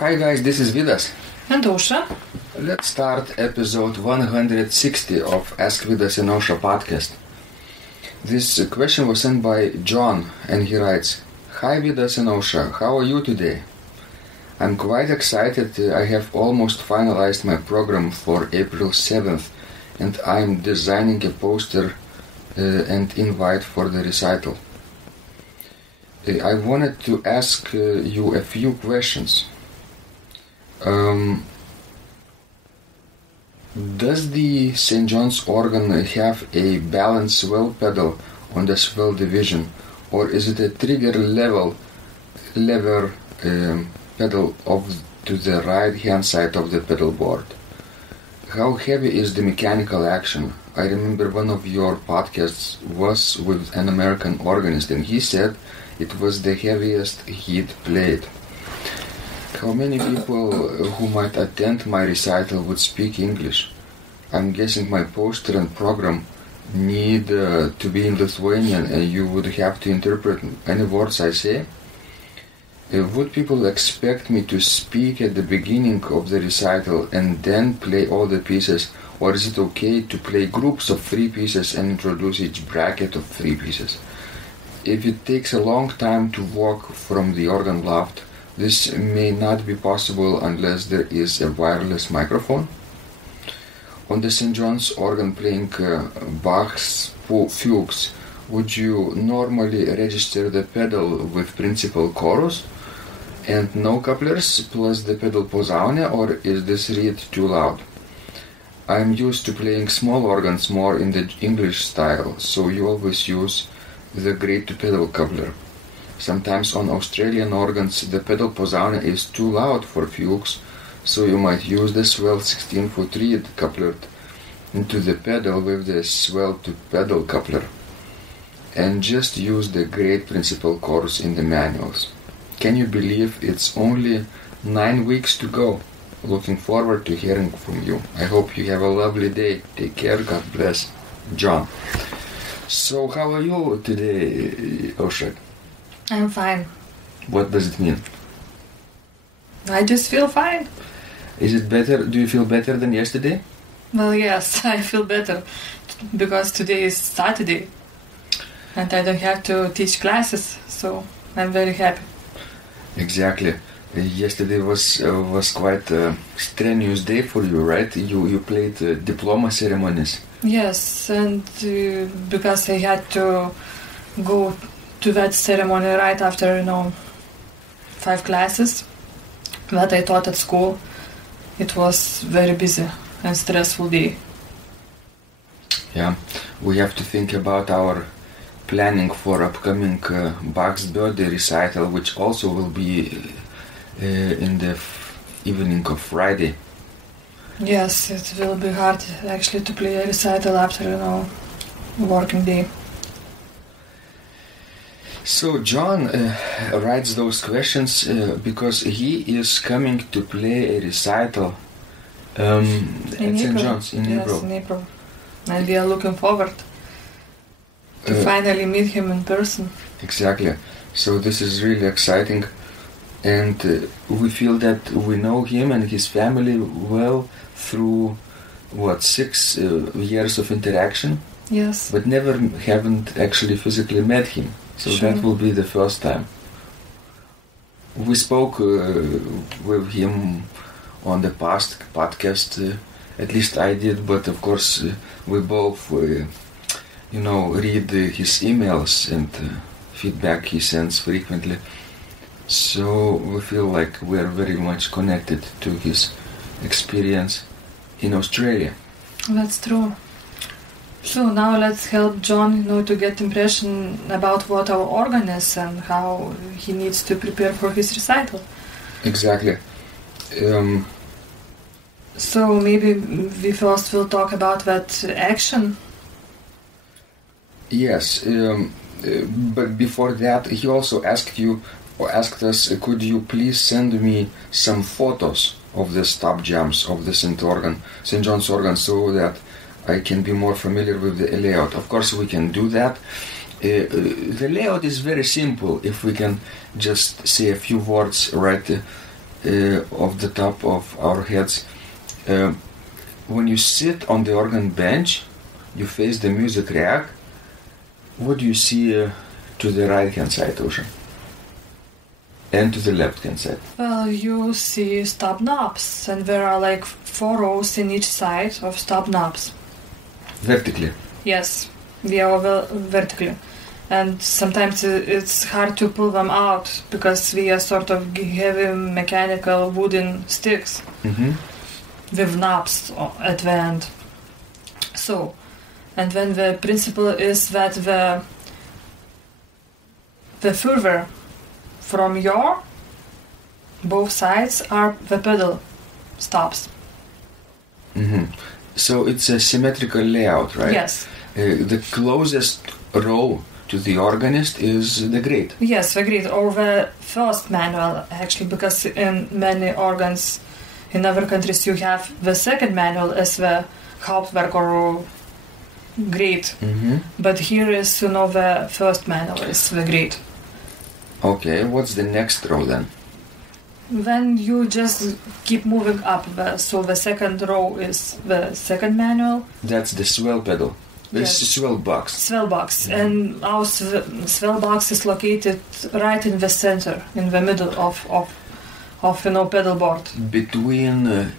Hi guys, this is Vidas. And Ausra. Let's start episode 160 of Ask Vidas and Ausra podcast. This question was sent by John and he writes, Hi Vidas and Ausra, how are you today? I'm quite excited. I have almost finalized my program for April 7th and I'm designing a poster and invite for the recital. I wanted to ask you a few questions. Does the St. John's organ have a balanced swell pedal on the swell division, or is it a trigger lever pedal off to the right hand side of the pedal board? How heavy is the mechanical action? I remember one of your podcasts was with an American organist and he said it was the heaviest he'd played. How many people who might attend my recital would speak English? I'm guessing my poster and program need to be in Lithuanian and you would have to interpret any words I say. Would people expect me to speak at the beginning of the recital and then play all the pieces, or is it okay to play groups of 3 pieces and introduce each bracket of 3 pieces? If it takes a long time to walk from the organ loft, this may not be possible unless there is a wireless microphone. On the St. John's organ playing Bach's fugues, would you normally register the pedal with principal chorus and no couplers plus the pedal posaune, or is this reed too loud? I'm used to playing small organs more in the English style, so you always use the great to pedal coupler. Sometimes on Australian organs the pedal posaune is too loud for fugues, so you might use the Swell 16-foot reed couplered into the pedal with the Swell to pedal coupler, and just use the great principal chorus in the manuals. Can you believe it's only 9 weeks to go? Looking forward to hearing from you. I hope you have a lovely day. Take care, God bless. John. So how are you today, Ausra? I'm fine. What does it mean? I just feel fine. Is it better? Do you feel better than yesterday? Well, yes, I feel better because today is Saturday and I don't have to teach classes, so I'm very happy. Exactly. Yesterday was quite a strenuous day for you, right? You played diploma ceremonies. Yes, and because I had to go to that ceremony right after, 5 classes that I taught at school, it was very busy and stressful day. Yeah, we have to think about our planning for upcoming Bach's birthday recital, which also will be in the evening of Friday. Yes, it will be hard actually to play a recital after, a working day. So John writes those questions because he is coming to play a recital at St. John's in April. Yes, in April. And we are looking forward to finally meet him in person. Exactly. So this is really exciting. And we feel that we know him and his family well through, 6 years of interaction? Yes. But never haven't actually physically met him. So Sure. That will be the first time. We spoke with him on the past podcast, at least I did, but of course we both, read his emails and feedback he sends frequently. So we feel like we are very much connected to his experience in Australia. That's true. So now let's help John, to get impression about what our organ is and how he needs to prepare for his recital. Exactly. So maybe we first will talk about that action. Yes, but before that, he also asked us, could you please send me some photos of the stop jams of the St. John's organ, so that I can be more familiar with the layout. Of course, we can do that. The layout is very simple. If we can just say a few words, right? off the top of our heads. When you sit on the organ bench, you face the music rack. What do you see to the right-hand side, Ocean? And to the left-hand side? Well, you see stop knobs, and there are like 4 rows in each side of stop knobs. Vertically? Yes, we are vertically. And sometimes it's hard to pull them out because we are sort of heavy mechanical wooden sticks with knobs at the end. So, and then the principle is that the further from your both sides are the pedal stops. So it's a symmetrical layout, right? Yes. The closest row to the organist is the grid. Yes, the grid, or the first manual, actually, because in many organs in other countries you have the second manual as the Hauptwerk or grid. But here is, the first manual is the grid. Okay, what's the next row then? Then you just keep moving up. So the second row is the second manual. That's the swell pedal. This Yes. swell box. Swell box. And our swell box is located right in the center, in the middle of pedal board. Between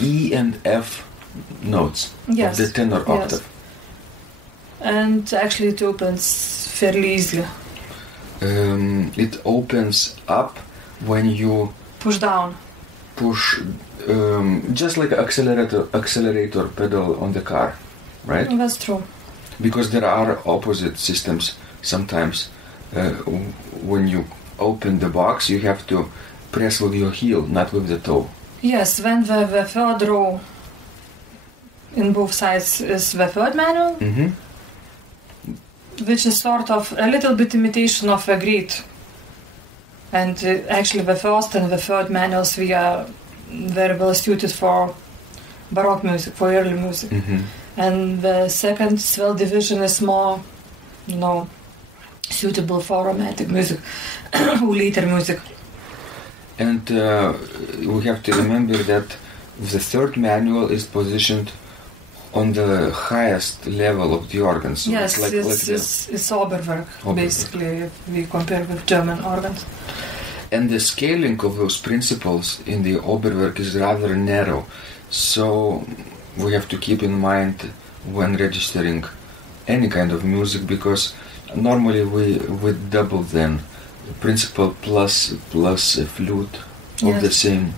E and F notes Yes. of the tenor octave. And actually it opens fairly easily. It opens up when you Push down. push, just like accelerator pedal on the car, right? That's true. Because there are opposite systems sometimes. When you open the box, you have to press with your heel, not with the toe. Yes, when the third row in both sides is the third manual, which is sort of a little bit imitation of a grid. And actually the first and the third manuals we are very well suited for Baroque music, for early music. And the second swell division is more, suitable for romantic music, or later music. And we have to remember that the third manual is positioned on the highest level of the organ. So Yes, it's Oberwerk, basically, if we compare with German organs. And the scaling of those principles in the Oberwerk is rather narrow. So we have to keep in mind when registering any kind of music, because normally we double then principal plus a flute of the same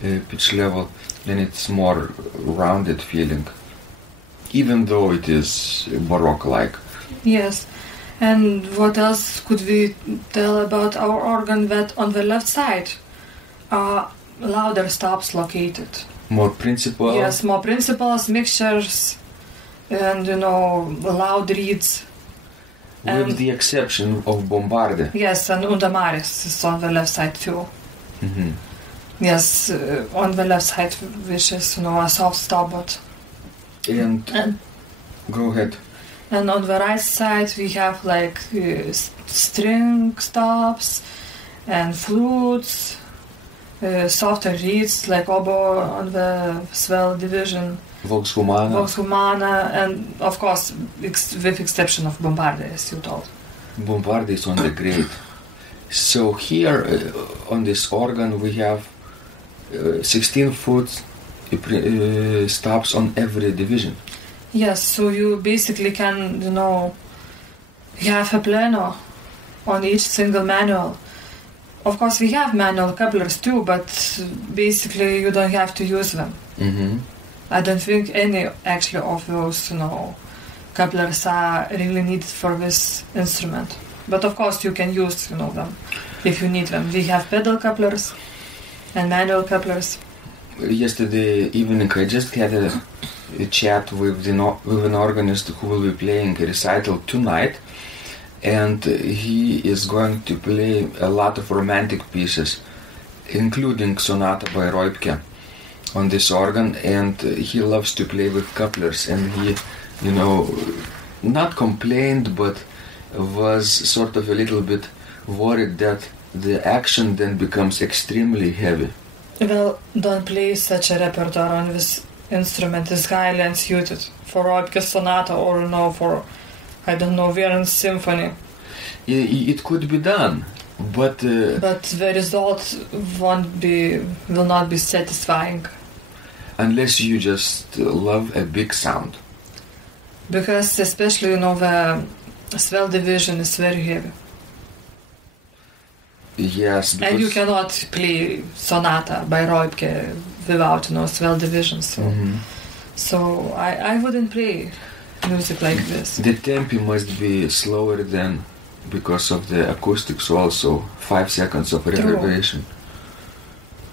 pitch level, then it's more rounded feeling, even though it is Baroque-like. Yes. And what else could we tell about our organ? That on the left side are louder stops located. More principal? Yes, more principals, mixtures, and loud reeds. With the exception of Bombarde. Yes, and Undamaris is on the left side too. Yes, on the left side, which is a soft stop, but. And go ahead. And on the right side we have like string stops and flutes, softer reeds like oboe on the swell division, Vox Humana, and of course with exception of Bombarde, as you told. Bombarde is on the grade. So here on this organ we have 16 foot stops on every division. Yes, so you basically can, have a plano on each single manual. Of course, we have manual couplers too, but basically you don't have to use them. I don't think any actually of those, couplers are really needed for this instrument. But of course, you can use, them if you need them. We have pedal couplers and manual couplers. Yesterday evening, I just had a chat with an organist who will be playing a recital tonight, and he is going to play a lot of romantic pieces, including Sonata by Reubke on this organ, and he loves to play with couplers, and he, not complained, but was sort of a little bit worried that the action then becomes extremely heavy. Well, don't play such a repertoire on this instrument. Is highly unsuited for orchestra sonata or for, I don't know, Violin symphony. It could be done, but the result will not be satisfying. Unless you just love a big sound. Because especially, the Swell division is very heavy. Yes, because and you cannot play sonata by Roipke without Swell division. So I wouldn't play music like this. The tempo must be slower than, because of the acoustics also, 5 seconds of reverberation.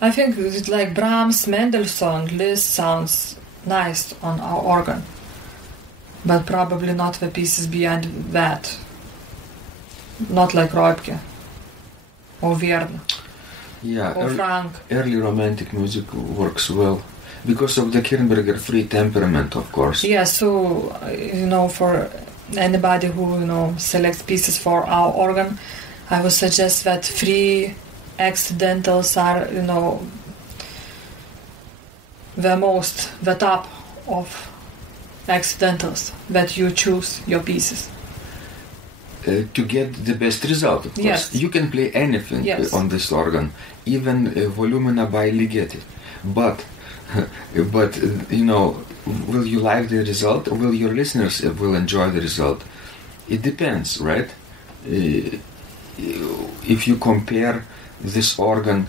I think it's like Brahms, Mendelssohn, Liszt sounds nice on our organ, but probably not the pieces beyond that. Not like Roipke or Verne or Frank. Early romantic music works well because of the Kirnberger free temperament, of course. Yeah, so for anybody who selects pieces for our organ, I would suggest that free accidentals are the top of accidentals that you choose your pieces to get the best result, of course. Yes. You can play anything on this organ, even volumina by Ligeti, but will you like the result? Will your listeners will enjoy the result? It depends, right? If you compare this organ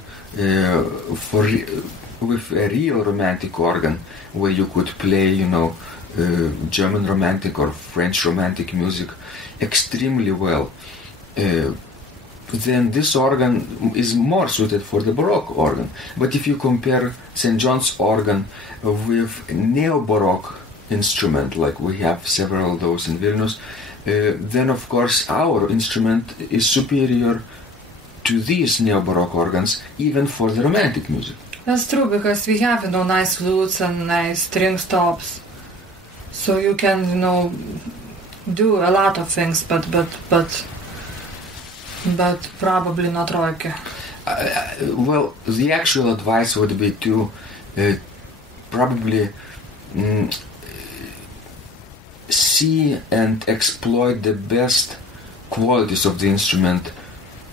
with a real romantic organ, where you could play, German romantic or French romantic music extremely well, then this organ is more suited for the Baroque organ. But if you compare St. John's organ with neo-Baroque instrument, like we have several of those in Vilnius, then of course our instrument is superior to these neo-Baroque organs, even for the romantic music. That's true, because we have nice flutes and nice string stops, so you can do a lot of things, but probably not Roipke. Well, the actual advice would be to probably see and exploit the best qualities of the instrument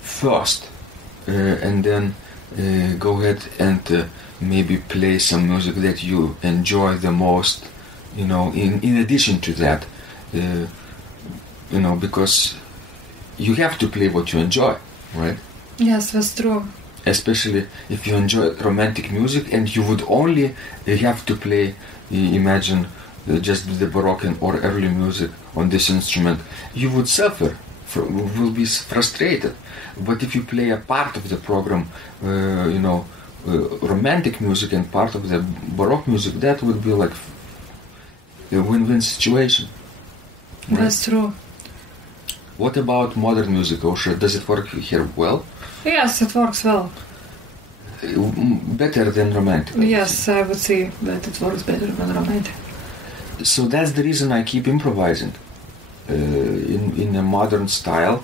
first, and then go ahead and maybe play some music that you enjoy the most, in addition to that, because you have to play what you enjoy, right? Yes, that's true. Especially if you enjoy romantic music and you would only have to play, imagine, just the Baroque or early music on this instrument, you would suffer, will be frustrated. But if you play a part of the program, romantic music and part of the Baroque music, that would be like a win-win situation. Right? That's true. What about modern music, Ausra? Does it work here well? Yes, it works well. Better than romantic? Yes, I would say that it works better than romantic. So that's the reason I keep improvising in a modern style,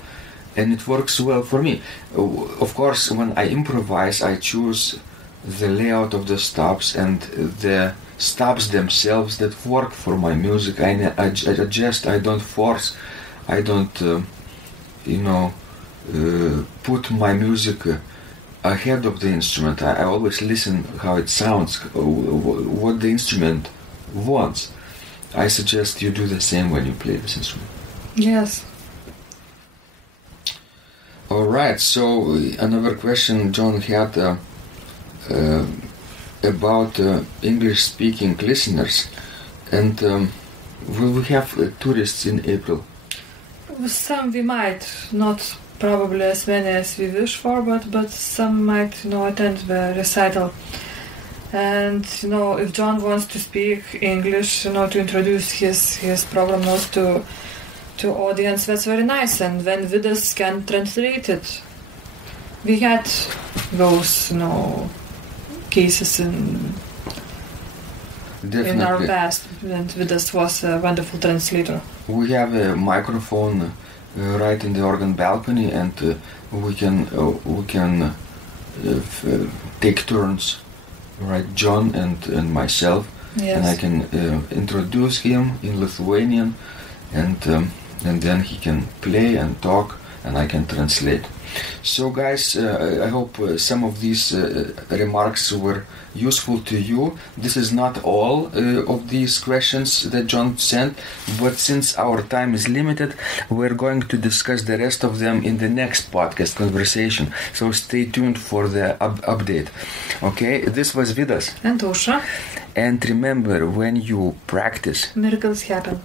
and it works well for me. Of course, when I improvise, I choose the layout of the stops and the stops themselves that work for my music. I adjust, I don't force, I don't, put my music ahead of the instrument. I always listen how it sounds, what the instrument wants. I suggest you do the same when you play this instrument. Yes. All right. So another question John had about English-speaking listeners, and will we have tourists in April? Some we might, not probably as many as we wish for, but some might, attend the recital. And if John wants to speak English, to introduce his program notes to audience, that's very nice. And then Vidas can translate it. We had those, cases in our past, and Vidas was a wonderful translator. We have a microphone right in the organ balcony, and we can take turns, right? John and myself, Yes. and I can introduce him in Lithuanian, and then he can play and talk, and I can translate. So guys, I hope some of these remarks were useful to you. This is not all of these questions that John sent, but since our time is limited, we're going to discuss the rest of them in the next podcast conversation. So stay tuned for the update. Okay, this was Vidas. And Ausra. And remember, when you practice, Miracles happen.